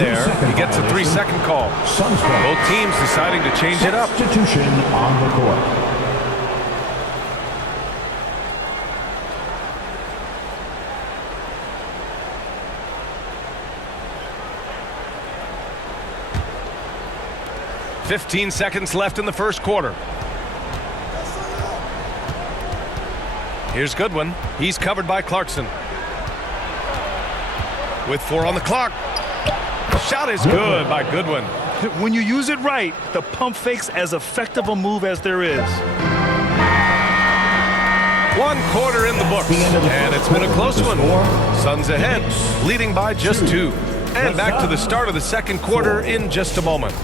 there. He gets a 3-second call. Both teams deciding to change it up. Substitution on the court. "15 seconds left in the first quarter. Here's Goodwin. He's covered by Clarkson. With 4 on the clock. Shot is good by Goodwin. When you use it right, the pump fake's as effective a move as there is. 1 quarter in the books, and it's been a close one. Suns ahead, leading by just 2. And back to the start of the second quarter in just a moment.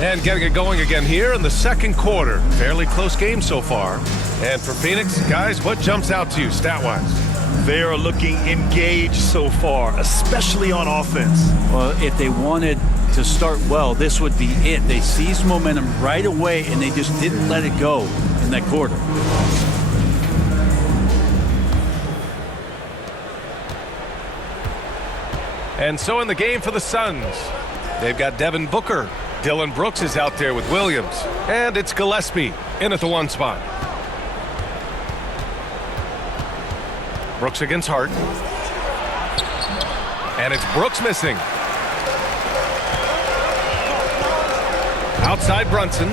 And getting it going again here in the second quarter. Fairly close game so far. And for Phoenix, guys, what jumps out to you stat-wise? They are looking engaged so far, especially on offense. Well, if they wanted to start well, this would be it. They seized momentum right away, and they just didn't let it go in that quarter. And so in the game for the Suns, they've got Devin Booker. Dylan Brooks is out there with Williams. And it's Gillespie in at the 1 spot. Brooks against Hart. And it's Brooks missing. Outside Brunson.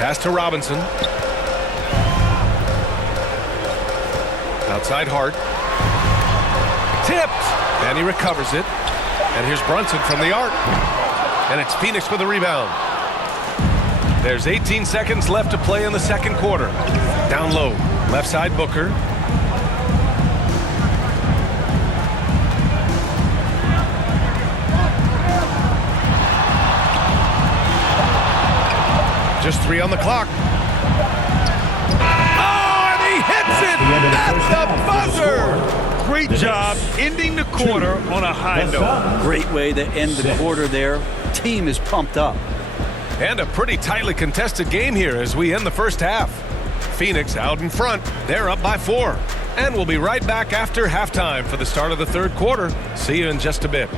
Pass to Robinson. Outside Hart. Tipped. And he recovers it. And here's Brunson from the arc. And it's Phoenix with the rebound. There's 18 seconds left to play in the second quarter. Down low. Left side Booker. Just 3 on the clock. Oh, and he hits it at the buzzer. Great job ending the quarter on a high note. Great way to end the quarter there. Team is pumped up. And a pretty tightly contested game here as we end the first half. Phoenix out in front. They're up by 4. And we'll be right back after halftime for the start of the third quarter. See you in just a bit.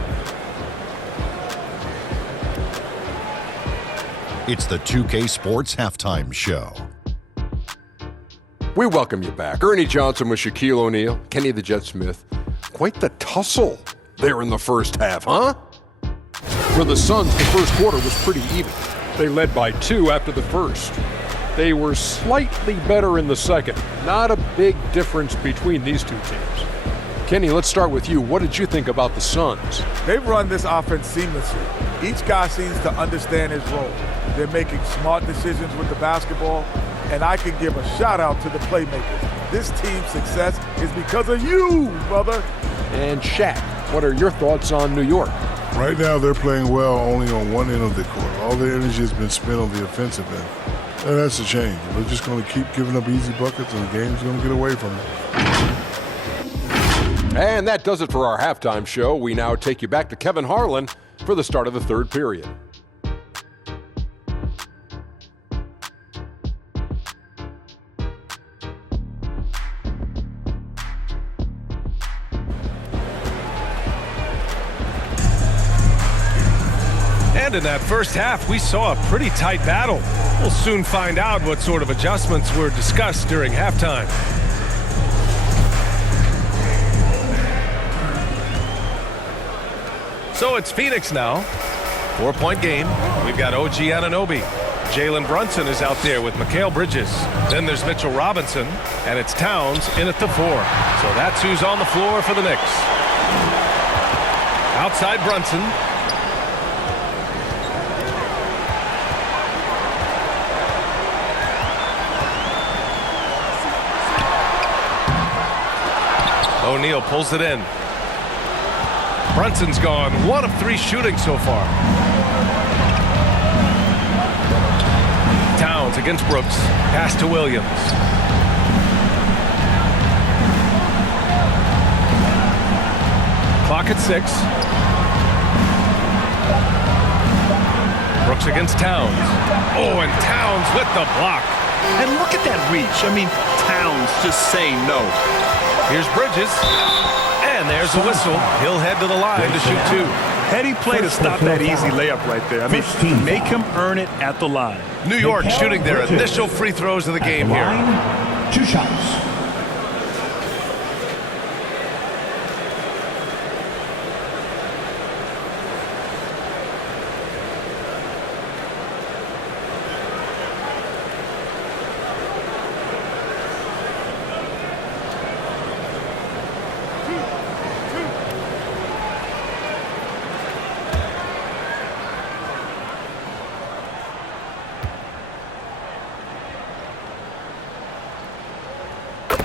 It's the 2K Sports Halftime Show. We welcome you back. Ernie Johnson with Shaquille O'Neal, Kenny the Jet Smith. Quite the tussle there in the first half, huh? For the Suns, the first quarter was pretty even. They led by 2 after the first. They were slightly better in the second. Not a big difference between these two teams. Kenny, let's start with you. What did you think about the Suns? They've run this offense seamlessly. Each guy seems to understand his role. They're making smart decisions with the basketball, and I can give a shout out to the playmakers. This team's success is because of you, brother. And Shaq, what are your thoughts on New York? Right now, they're playing well only on one end of the court. All their energy has been spent on the offensive end. And that's a change. We're just going to keep giving up easy buckets, and the game's going to get away from them. And that does it for our halftime show. We now take you back to Kevin Harlan for the start of the third period. And in that first half, we saw a pretty tight battle. We'll soon find out what sort of adjustments were discussed during halftime. So it's Phoenix now. 4-point game. We've got OG Anunoby. Jalen Brunson is out there with Mikal Bridges. Then there's Mitchell Robinson. And it's Towns in at the 4. So that's who's on the floor for the Knicks. Outside Brunson. O'Neal pulls it in. Brunson's gone 1 of 3 shooting so far. Towns against Brooks. Pass to Williams. Clock at 6. Brooks against Towns. Oh, and Towns with the block. And look at that reach. I mean, Towns just saying no. Here's Bridges. And there's a whistle. He'll head to the line to shoot 2. Heady play to stop that easy layup right there. I mean, make him earn it at the line. New York shooting their initial free throws of the game here. 2 shots.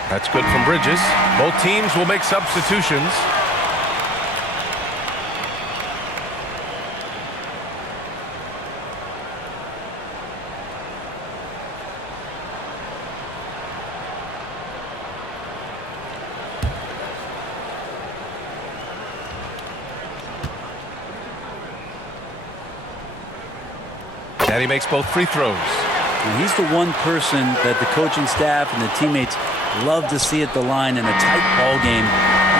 That's good from Bridges. Both teams will make substitutions. And he makes both free throws. And he's the one person that the coaching staff and the teammates love to see at the line in a tight ball game.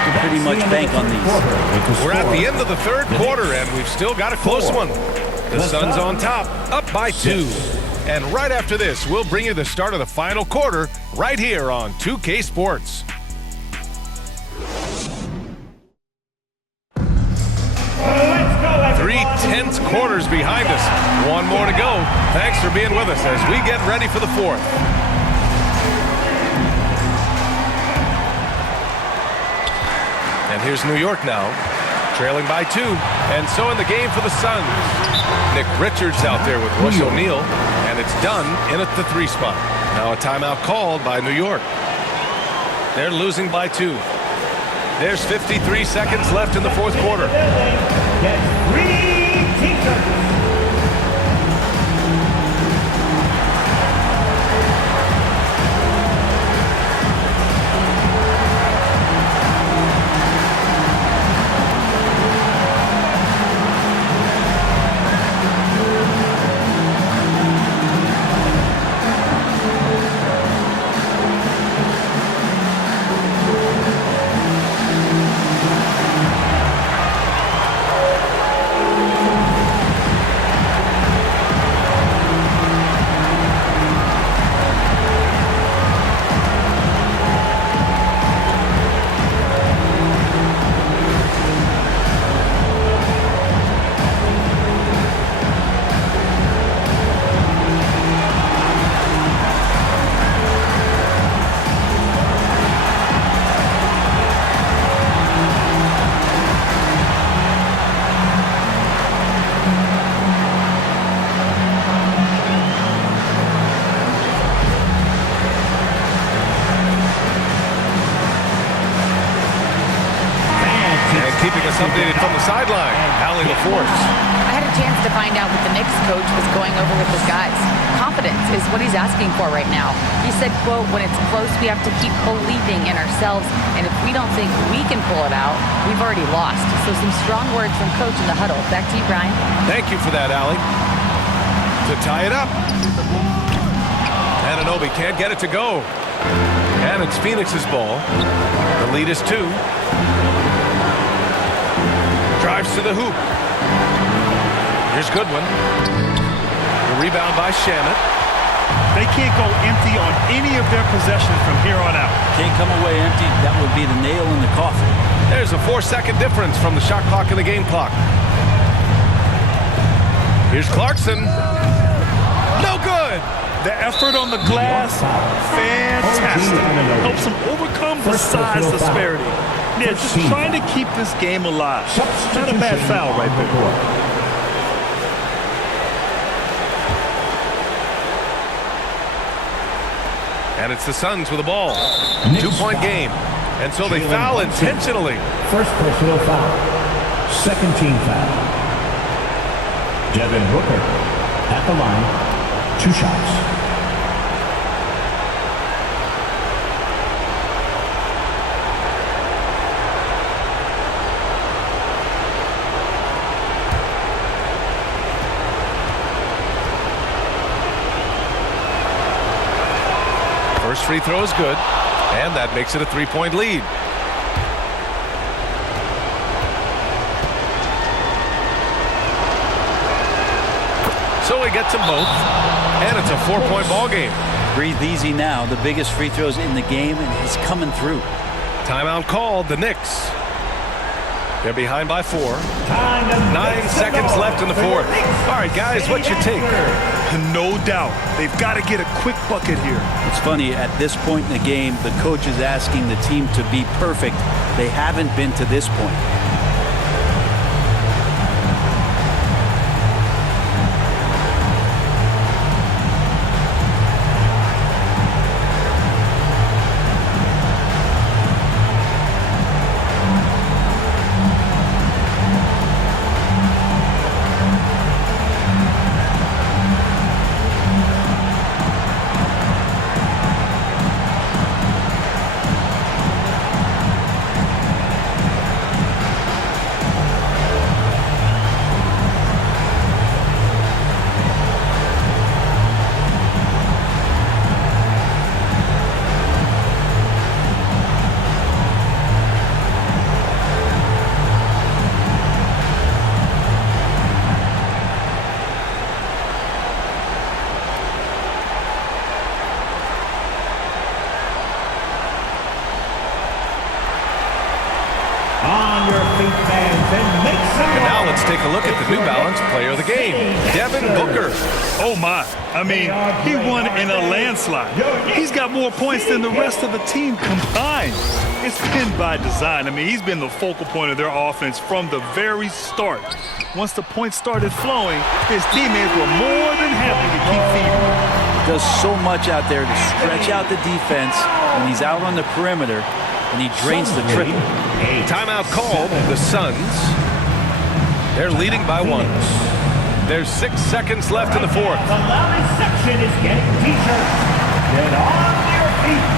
You can pretty much bank on these. We're at the end of the third quarter, and we've still got a close one. The Suns on top, up by 2. And right after this, we'll bring you the start of the final quarter right here on 2K Sports. Three tense quarters behind us. One more to go. Thanks for being with us as we get ready for the fourth. And here's New York now, trailing by 2. And so in the game for the Suns. Nick Richards out there with Royce O'Neal, and it's done in at the 3 spot. Now a timeout called by New York. They're losing by 2. There's 53 seconds left in the fourth quarter. Keeping us updated from the sideline, Allie LaForce. I had a chance to find out what the Knicks coach was going over with his guys. Confidence is what he's asking for right now. He said, quote, when it's close, we have to keep believing in ourselves, and if we don't think we can pull it out, we've already lost. So some strong words from coach in the huddle. Back to you, Brian. Thank you for that, Allie. To tie it up. Anunoby can't get it to go. And it's Phoenix's ball. The lead is 2. Drives to the hoop. Here's Goodwin. The rebound by Shamet. They can't go empty on any of their possessions from here on out. Can't come away empty. That would be the nail in the coffin. There's a 4-second difference from the shot clock and the game clock. Here's Clarkson. No good. The effort on the glass, fantastic. Helps them overcome the size disparity. Yeah, just trying to keep this game alive. Not a bad foul right there. And it's the Suns with the ball. 2-point game. And so they foul intentionally. First personal foul. Second team foul. Devin Booker at the line. 2 shots. First free throw is good, and that makes it a 3-point lead. So he gets them both, and it's a 4-point ball game. Breathe easy now. The biggest free throws in the game, and he's coming through. Timeout called, the Knicks. They're behind by 4. 9 seconds left in the fourth. All right, guys, what's your take? No doubt. They've got to get a quick bucket here. It's funny, at this point in the game, the coach is asking the team to be perfect. They haven't been to this point. And now let's take a look at the New Balance player of the game, Devin Booker. Oh, my. I mean, he won in a landslide. He's got more points than the rest of the team combined. It's been by design. I mean, he's been the focal point of their offense from the very start. Once the points started flowing, his teammates were more than happy to keep feeding. Does so much out there to stretch out the defense when he's out on the perimeter, and he drains the triple. Timeout called, the Suns. They're leading by 1. There's 6 seconds left in the fourth. The loudest section is getting t-shirts. Get on your feet.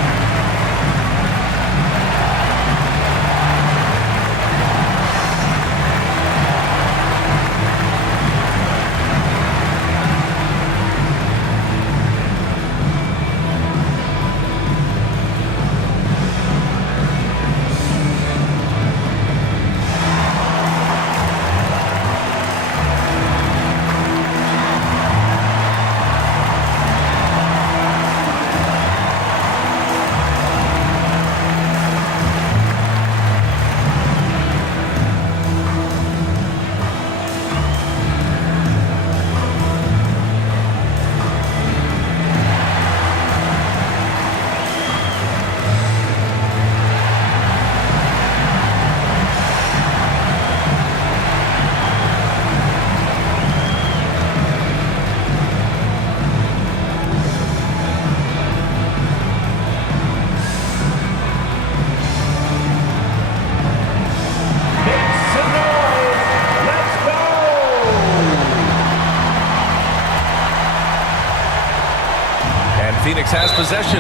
Phoenix has possession,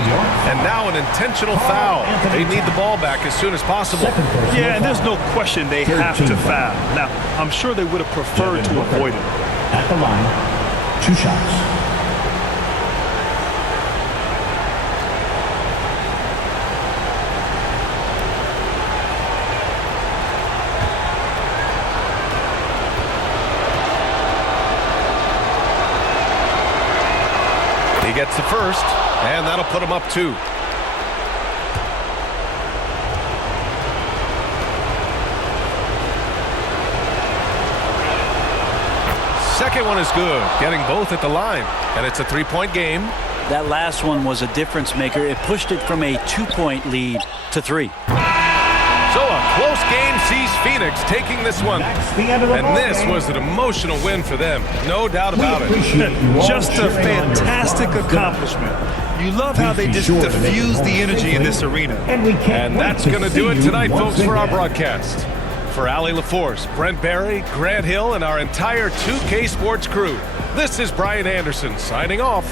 and now an intentional foul. They need the ball back as soon as possible. Yeah, and there's no question they have to foul. Now, I'm sure they would have preferred to avoid it. At the line, 2 shots. He gets the first, and that'll put him up 2. Second one is good, getting both at the line, and it's a 3-point game. That last one was a difference maker. It pushed it from a 2-point lead to 3. So a close game sees Phoenix taking this one. And this was an emotional win for them. No doubt about it. Just a fantastic accomplishment. You love how they just diffuse the energy in this arena. And that's going to do it tonight, folks, for our broadcast. For Allie LaForce, Brent Barry, Grant Hill, and our entire 2K Sports crew, this is Brian Anderson signing off.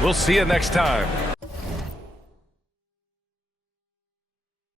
We'll see you next time.